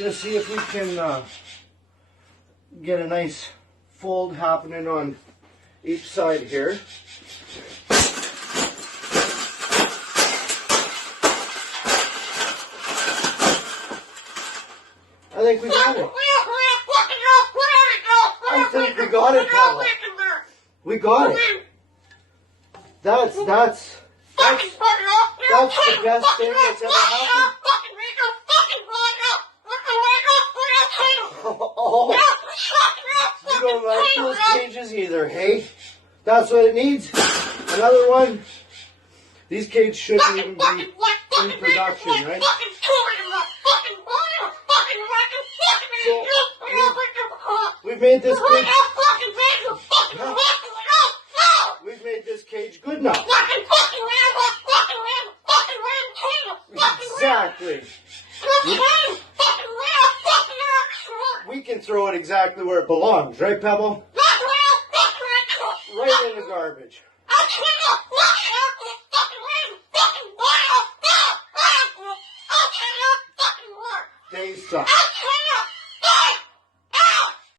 Just see if we can get a nice fold happening on each side here. I think we got it. I think we got it, Pavel. We got it. That's the best thing that's ever happened. Oh, you don't like those cages either, hey? That's what it needs. Another one. These cages shouldn't even be in production, right? So, we've made this cage. We've made this cage good now. Exactly. We can throw it exactly where it belongs, right, Pebble? Right in the garbage. They suck.